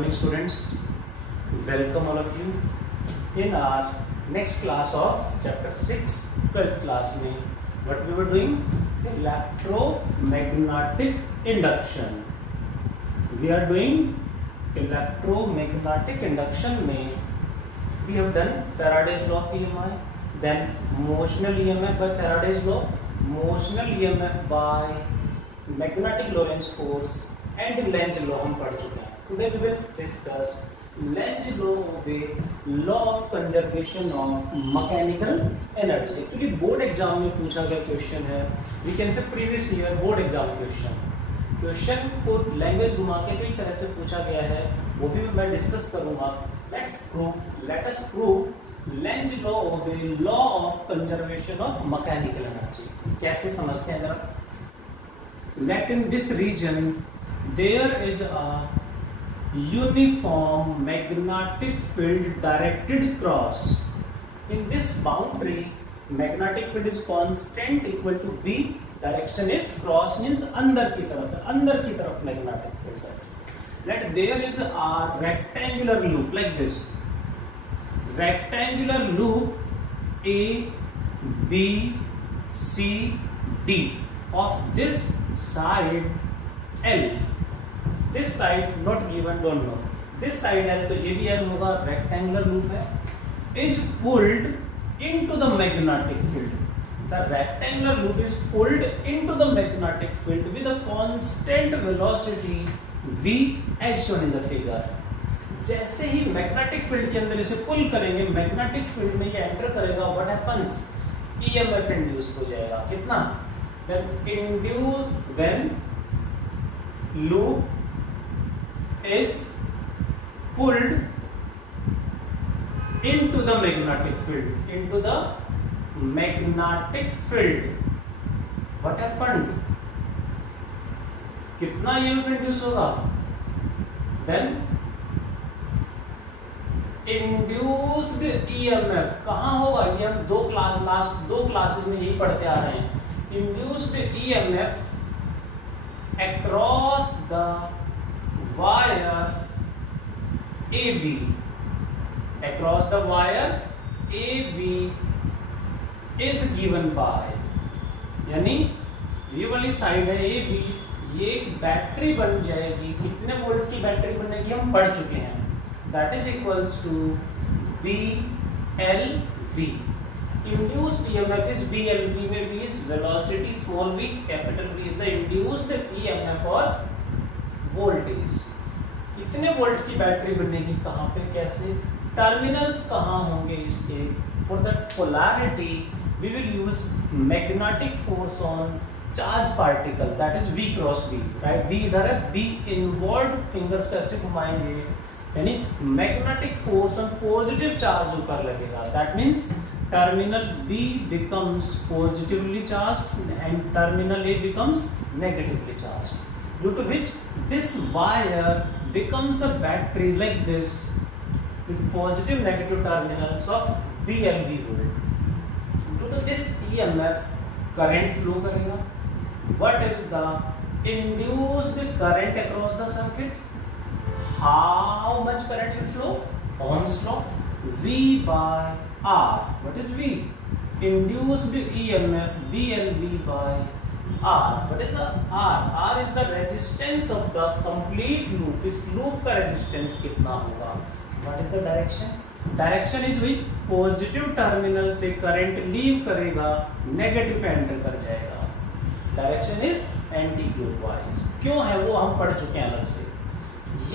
morning students, welcome all of you in our next class of chapter 6 12th class में what we were doing electromagnetic induction. We are doing electromagnetic induction में we have done Faraday's law of EMI, then motional EMF by Faraday's law, motional EMF by magnetic Lorentz force and Lenz law हम पढ़ चुके हैं. Today we will discuss Lenz law by law of conservation of mechanical energy. Actually board exam में पूछा गया question है. We can say previous year board exam question. Question को language घुमा के कई तरह से पूछा गया है, वो भी मैं डिस्कस करूंगा. Let us prove Lenz law by law of conservation of mechanical energy. कैसे समझते हैं जरा. Let in this region there is a uniform magnetic field directed across. In this boundary, magnetic field is constant equal to B. Direction is cross means अंदर की तरफ magnetic field है. Let there is a rectangular loop like this. Rectangular loop A, B, C, D of this side L. This side not given, don't know. This side L तो ये भी L होगा. Rectangular loop है. Is pulled into the magnetic field. The rectangular loop is pulled into the magnetic field with a constant velocity v as shown in the figure. जैसे ही magnetic field के अंदर इसे pull करेंगे, magnetic field में ये enter करेगा, what happens? EMF induce हो जाएगा. कितना? Then induce when loop is pulled into the magnetic field. What happened? कितना EMF induce होगा? Then induced EMF कहाँ होगा? ये हम लास्ट दो क्लासेस में यही पढ़ते आ रहे हैं. Induced EMF across the wire AB. Across the wire AB is given by, यानी ये वाली साइड है AB, ये एक बैटरी बन जाएगी. कितने वोल्ट की बैटरी बनेगी हम पढ़ चुके हैं. That is equals to BLV. Induced EMF is BLV, में V is velocity, small v, capital V is the induced EMF और voltage. इतने वोल्ट की बैटरी बनेगी कहाँ पे, कैसे, टर्मिनल्स कहाँ होंगे इसके. For the polarity we will use magnetic force on charged particle, that is V cross B, right. V इधर है, B inward, fingers को ऐसे घुमाएंगे, यानी magnetic force on positive charge ऊपर लगेगा. That means terminal B becomes positively charged and terminal A becomes negatively charged, due to which this wire becomes a battery like this with positive negative terminals of BLV volt. Due to this EMF current flow करेगा. What is the induced current across the circuit? How much current will flow? Ohm's law. V by R. What is V? Induced EMF BLV by R. What is the R? R is the resistance of the complete loop. इस loop का resistance कितना होगा? What is the direction? Direction is with positive terminal से current leave करेगा, negative पे enter कर जाएगा. Direction is anti-clockwise. क्यों है वो हम पढ़ चुके हैं अलग से.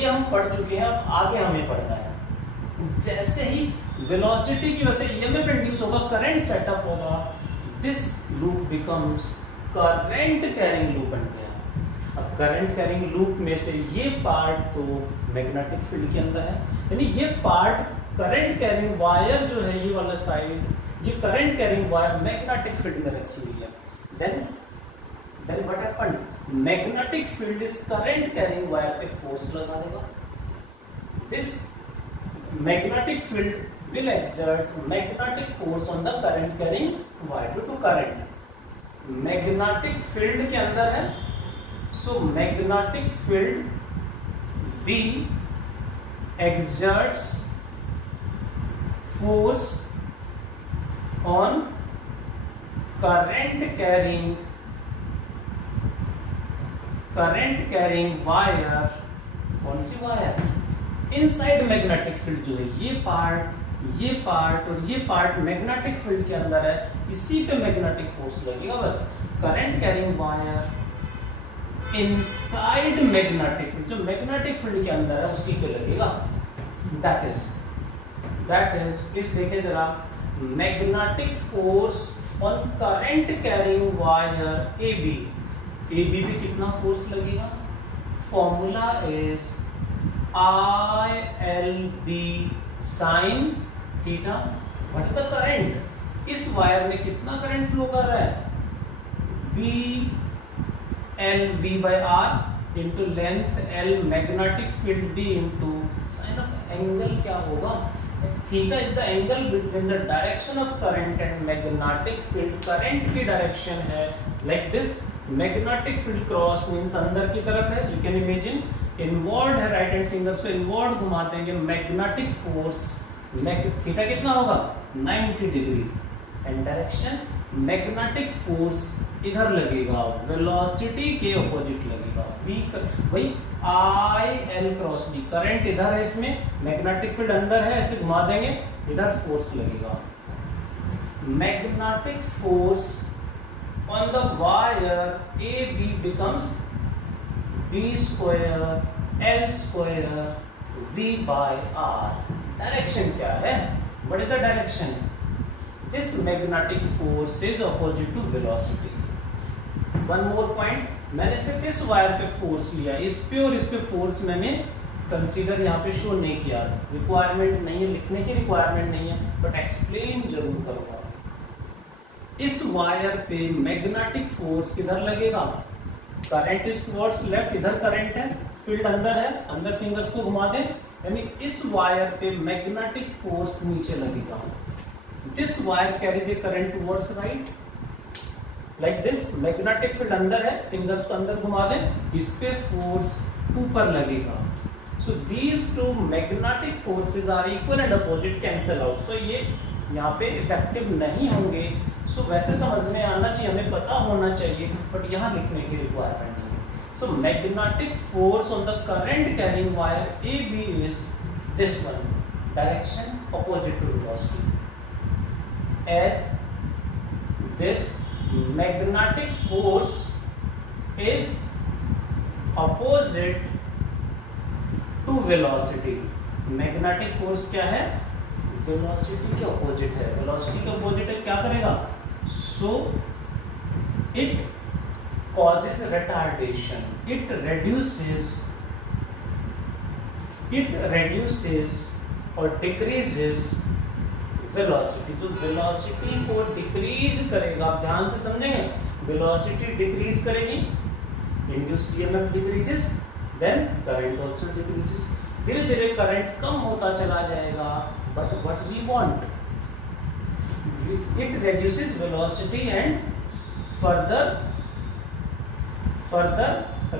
ये हम पढ़ चुके हैं, अब आगे हमें पढ़ना है. जैसे ही velocity की वजह से EMF induce होगा, current setup होगा, this loop becomes current carrying loop बन गया. अब करंट कैरिंग लूप में से ये पार्ट तो मैग्नेटिक फील्ड के अंदर है, यानी ये पार्ट करंट कैरिंग वायर जो है, ये वाला साइड, ये current carrying wire magnetic field में रखी हुई है. Then what happened? Magnetic field इस करंट कैरिंग वायर पे फोर्स लगा देगा. This magnetic field will exert magnetic force on the current carrying wire due to current. Magnetic field के अंदर है, so magnetic field B exerts force on current carrying wire, कौन सी wire, inside magnetic field जो है ये part और ये part magnetic field के अंदर है, इसी पे मैग्नेटिक फोर्स लगेगा बस। Current carrying wire inside magnetic field, जो मैग्नेटिक फील्ड के अंदर है उसी पे लगेगा। दैट इज प्लीज देखिए जरा, magnetic force on current carrying wire AB पे कितना फोर्स लगेगा, formula is ILB sin theta. What is the current, इस वायर में कितना करंट फ्लो कर रहा है, BLV/R into length L, magnetic field B into sine of angle क्या होगा, theta is the angle between the direction of current and magnetic field. Current की direction है like this, magnetic field cross means अंदर की तरफ है, you can imagine inward है, right hand fingers को इनवर्ड घुमा देंगे, मैग्नेटिक फोर्स थीटा कितना होगा 90 degree and direction magnetic force इधर लगेगा, वेलोसिटी के ऑपोजिट लगेगा, v भाई IL क्रॉस B, करंट इधर है, इसमें मैग्नेटिक फील्ड अंदर है, ऐसे घुमा देंगे इधर फोर्स लगेगा। Magnetic force on the wire AB becomes B² L² V/R। Direction क्या है, what is the direction, this magnetic force is opposite to velocity। one more point, मैंने सिर्फ इस वायर पे फोर्स लिया, इस पे और इस पे फोर्स मैंने कंसीडर यहाँ पे शो नहीं किया, रिक्वायरमेंट नहीं है, लिखने की रिक्वायरमेंट नहीं है, बट एक्सप्लेन जरूर करूंगा। इस वायर पे मैग्नेटिक फोर्स किधर लगेगा, करंट इज टुवर्ड्स लेफ्ट, इधर करंट है, फील्ड अंदर है, अंदर फिंगर्स को घुमा दें, यानी इस वायर पे मैग्नेटिक फोर्स नीचे लगेगा। This wire carries A current towards right like this, magnetic field अंदर है, फिंगर्स को अंदर घुमा दें, इस पे फोर्स ऊपर लगेगा। So these two magnetic forces are equal and opposite, cancel out. So ये यहाँ पे इफेक्टिव नहीं होंगे। सो वैसे समझ में आना चाहिए, हमें पता होना चाहिए, बट यहाँ लिखने की रिक्वायरमेंट नहीं है। So magnetic force on the current carrying wire AB is this one, direction opposite to velocity, as this magnetic force is opposite to velocity. Magnetic force क्या है, वेलोसिटी के अपोजिट है, वेलोसिटी के अपोजिट है, क्या करेगा, so it causes retardation, it reduces और decreases velocity. तो वेलोसिटी को डिक्रीज करेगा, आप ध्यान से समझेंगे, वेलोसिटी डिक्रीज करेगी, induced EMF decreases, then current also decreases, धीरे धीरे करंट कम होता चला जाएगा। But what we want, it reduces velocity and further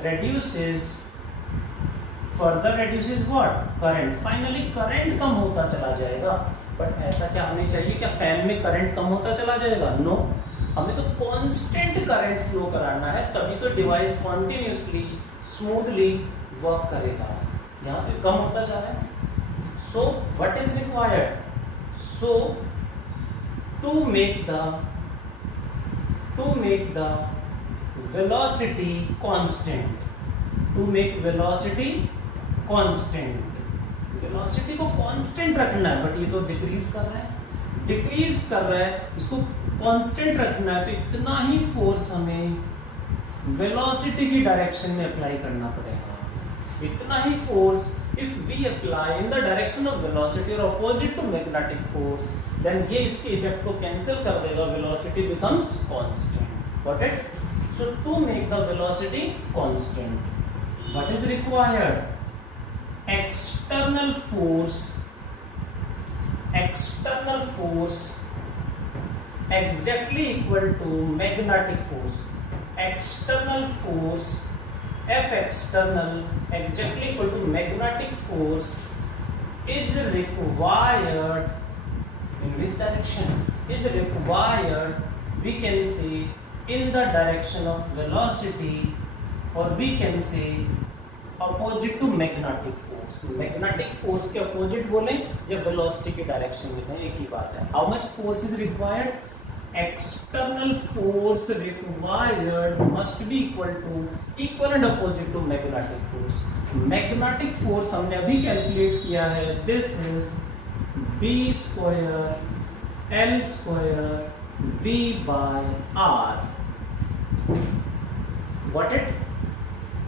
reduces what, current। Finally current कम होता चला जाएगा। But ऐसा क्या होनी चाहिए, क्या फैन में करंट कम होता चला जाएगा, नो, हमें तो कांस्टेंट करंट फ्लो कराना है, तभी तो डिवाइस कॉन्टिन्यूसली स्मूथली वर्क करेगा। यहाँ पे कम होता जा रहा है। So what is required? So to make the velocity constant, velocity को कांस्टेंट रखना है, बट ये तो डिक्रीज कर रहा है, इसको कांस्टेंट रखना है, तो इतना ही फोर्स हमें वेलोसिटी की डायरेक्शन में अप्लाई करना पड़ेगा, इतना ही force. If we apply in the direction of velocity or opposite to magnetic force, then ये इसके इफेक्ट को कैंसिल कर देगा, velocity becomes constant. Got it? So to make the velocity constant, what is required? External force exactly equal to magnetic force. External force F external exactly equal to magnetic force is required in which direction? Is required, we can say, in the direction of velocity, or we can say opposite to magnetic force. Magnetic force के opposite बोले या velocity के direction में है, एक ही बात है. How much force is required? External force required must be equal and opposite to magnetic force. Magnetic force हमने अभी calculate किया है. This is B square L square V by R. Got it?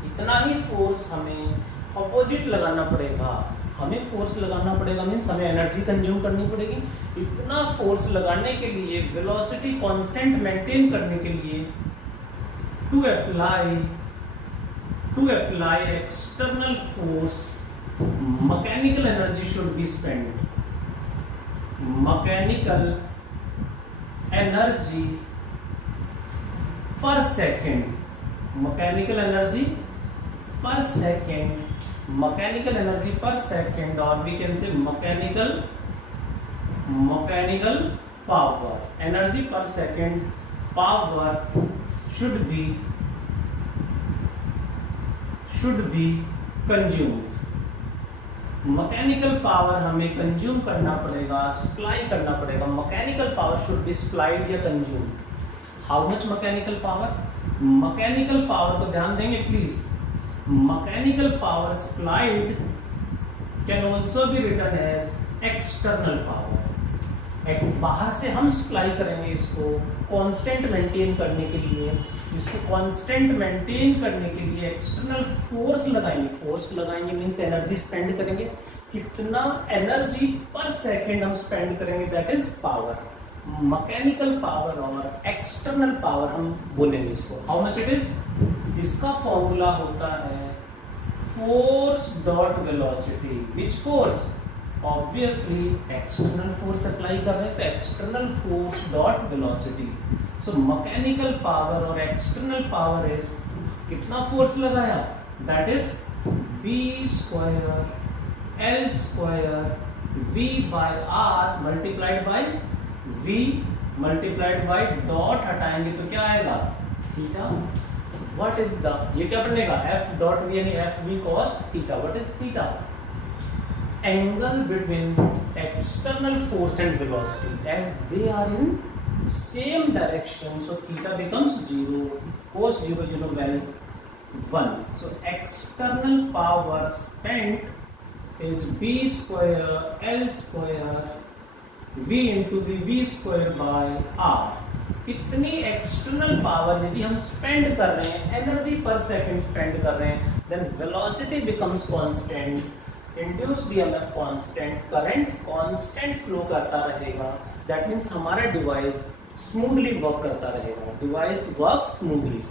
इतना ही फोर्स हमें opposite लगाना पड़ेगा. हमें force लगाना पड़ेगा मीन्स हमें एनर्जी कंज्यूम करनी पड़ेगी. इतना फोर्स लगाने के लिए, वेलोसिटी कांस्टेंट मेंटेन करने के लिए, to apply external force, mechanical energy should be spend. Mechanical energy per second, mechanical energy per second, mechanical energy per second, और we can say mechanical power, energy per second power should be consumed. Mechanical power हमें consume करना पड़ेगा, supply करना पड़ेगा. Mechanical power should be supplied या consumed. How much mechanical power? Mechanical power को ध्यान देंगे please. Mechanical power supplied can also be written as external power. बाहर से हम सप्लाई करेंगे इसको कांस्टेंट मेंटेन करने के लिए. इसको कांस्टेंट मेंटेन करने के लिए एक्सटर्नल फोर्स लगाएंगे. फोर्स लगाएंगे मींस एनर्जी स्पेंड करेंगे. कितना एनर्जी पर सेकंड हम स्पेंड करेंगे, that is power. Mechanical power और एक्सटर्नल पावर हम बोलेंगे इसको. How much it is? इसका फॉर्मूला होता है force dot velocity. Which force? Obviously external force apply कर रहे हैं तो external force dot velocity. So mechanical power और एक्सटर्नल पावर इज, कितना फोर्स लगाया, that is B square L square V by R multiplied by V multiplied by dot हटाएंगे तो क्या आएगा, थीटा. व्हाट इज द, ये क्या बनेगा, एफ डॉट वी यानी F V cos theta. What is theta? Angle between external force and velocity, as they are in same direction, so theta becomes 0. Cos 0 you know well 1. So external power spent is b square L square v into v square by r. इतनी external power यदि हम spend कर रहे हैं, energy पर second spend कर रहे हैं, then velocity becomes constant, induced EMF constant, current constant flow करता रहेगा. दैट मींस हमारा डिवाइस स्मूथली वर्क करता रहेगा. डिवाइस वर्क स्मूथली,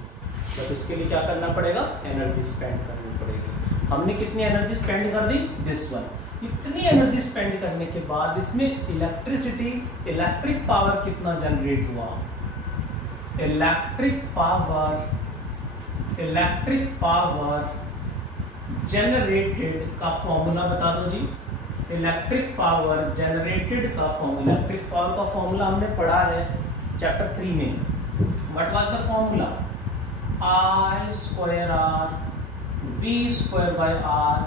बट उसके लिए क्या करना पड़ेगा, एनर्जी स्पेंड करनी पड़ेगी. हमने कितनी एनर्जी स्पेंड कर दी, दिस वन. इतनी एनर्जी स्पेंड करने के बाद इसमें इलेक्ट्रिसिटी, इलेक्ट्रिक पावर कितना जनरेट हुआ, इलेक्ट्रिक पावर जनरेटेड का फॉर्मूला बता दो जी. इलेक्ट्रिक पावर जनरेटेड का फॉर्मूला, इलेक्ट्रिक पावर का फॉर्मूला हमने पढ़ा है चैप्टर 3 में. What was the formula? I square R V square by R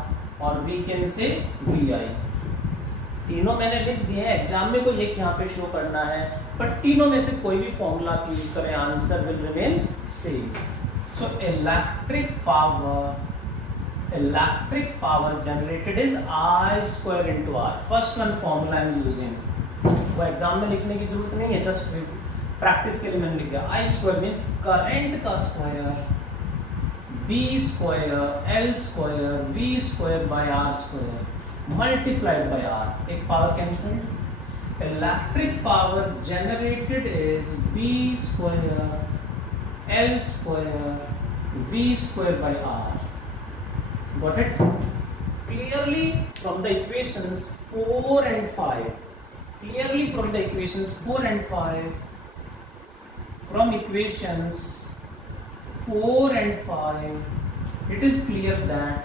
और वी कैन से VI. तीनों मैंने लिख दिए हैं, एग्जाम में को एक यहाँ पे शो करना है, बट तीनों में से कोई भी फॉर्मूला आप यूज करें, answer will remain same. So electric power generated is I square into R. First one formula I am using. वो एग्जाम में लिखने की जरूरत नहीं है, जस्ट प्रैक्टिस के लिए मैंने लिख दिया. I square means करंट का square, B square L square V square by R square multiplied by R. एक power cancelled. Electric power generated is B square L square V square by R. Got it? Clearly from the equations 4 and 5. Clearly from the equations 4 and 5. From equations 4 and 5, it is clear that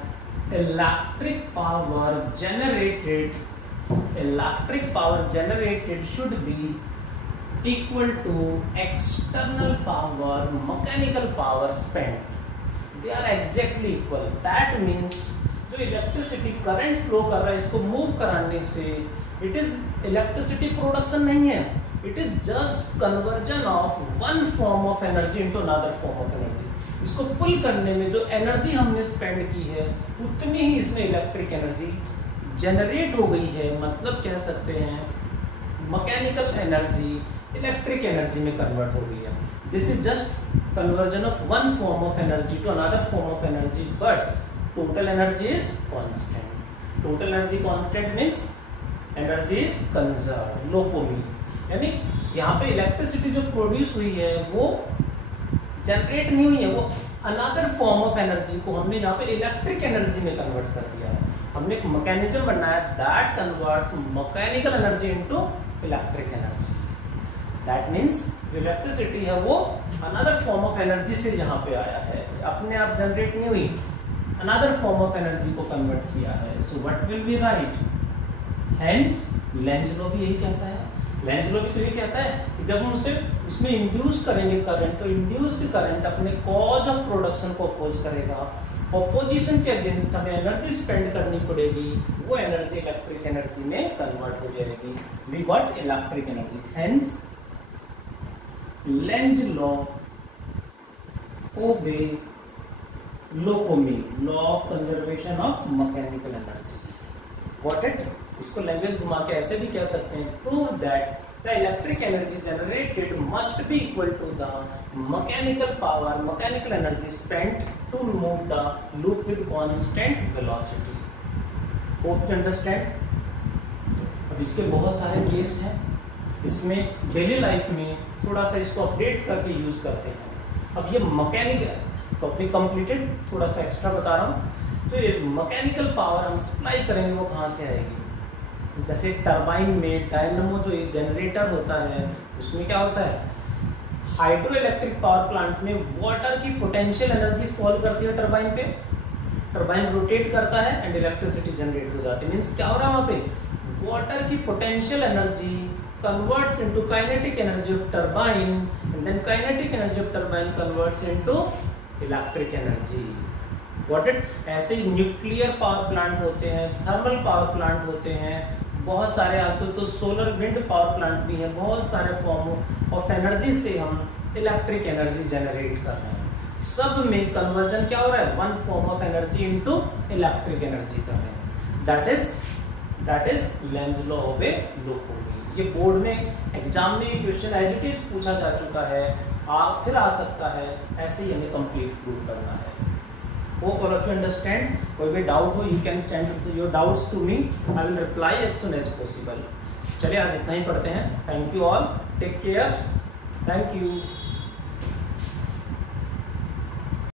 electric power generated should be equal to external power, mechanical power spent. They are exactly equal. That means जो electricity current flow कर रहा है इसको move कराने से it is electricity production नहीं है, it is just conversion of one form of energy into another form of energy. इसको पुल करने में जो एनर्जी हमने स्पेंड की है उतनी ही इसमें इलेक्ट्रिक एनर्जी जनरेट हो गई है। मतलब कह सकते हैं मैकेनिकल एनर्जी इलेक्ट्रिक एनर्जी में कन्वर्ट हो गई है। This is just conversion of one form of energy to another form of energy, but total energy is constant. Total energy constant means energy is conserved, locomi। यानी यहाँ पे electricity जो produce हुई है वो जनरेट नहीं हुई है, वो अनदर फॉर्म ऑफ एनर्जी को हमने यहाँ पे इलेक्ट्रिक एनर्जी में कन्वर्ट कर दिया है। हमने एक मैकेनिज्म बनाया that converts mechanical energy into electric energy. That means electricity है वो अनदर फॉर्म ऑफ एनर्जी से यहाँ पे आया है, अपने आप जनरेट नहीं हुई, अनदर फॉर्म ऑफ एनर्जी को कन्वर्ट किया है। So what will be right? Hence Lenz law भी यही कहता है। लेंज लॉ भी तो यही कहता है कि जब हम उसे उसमें इंड्यूस करेंगे करंट, तो इंड्यूस्ड करंट अपने कॉज ऑफ प्रोडक्शन को अपोज करेगा, ऑपोजिशन के अगेंस्ट हमें एनर्जी स्पेंड करनी पड़ेगी, वो एनर्जी इलेक्ट्रिक एनर्जी में कन्वर्ट हो जाएगी। We got electric energy. Hence Lenz law obey लोकोमी, law of conservation of mechanical energy. Got it? इसको लैंग्वेज घुमा के ऐसे भी कह सकते हैं, prove that the electric energy generated must be equal to the mechanical power, mechanical energy spent to move the loop with constant velocity. Hope you understand. अब इसके बहुत सारे केस हैं, इसमें डेली लाइफ में थोड़ा सा इसको अपडेट करके यूज करते हैं। अब ये मैकेनिकल टॉपिक कंप्लीटेड, थोड़ा सा एक्स्ट्रा बता रहा हूँ। तो ये मैकेनिकल पावर हम सप्लाई करेंगे वो कहाँ से आएगी? जैसे टरबाइन में डायनमो जो एक जनरेटर होता है उसमें क्या होता है, हाइड्रो इलेक्ट्रिक पावर प्लांट में वाटर की पोटेंशियल एनर्जी फॉल करती है टरबाइन पे, टरबाइन रोटेट करता है एंड इलेक्ट्रिसिटी जनरेट हो जाती है। मीन्स क्या हो रहा है वहां पे, वाटर की potential energy converts into kinetic energy of turbine and then kinetic energy of turbine converts into electric energy। Got it? ऐसे ही न्यूक्लियर पावर प्लांट होते हैं, थर्मल पावर प्लांट होते हैं, बहुत सारे आजकल तो सोलर विंड पावर प्लांट भी है। बहुत सारे फॉर्म ऑफ एनर्जी से हम इलेक्ट्रिक एनर्जी जनरेट कर रहे हैं। सब में कन्वर्जन क्या हो रहा है, one form of energy into electric energy कर रहे हैं। That is Lenz law of A लोकोमी। ये बोर्ड में एग्जाम में क्वेश्चन एज इट इज पूछा जा चुका है, फिर आ सकता है, ऐसे ही हमें कंप्लीट प्रूव करना है। Hope all of you understand. कोई भी डाउट हो you can send your doubts to me, I will reply as soon as possible. चलिए आज इतना ही पढ़ते हैं। Thank you all, take care, thank you.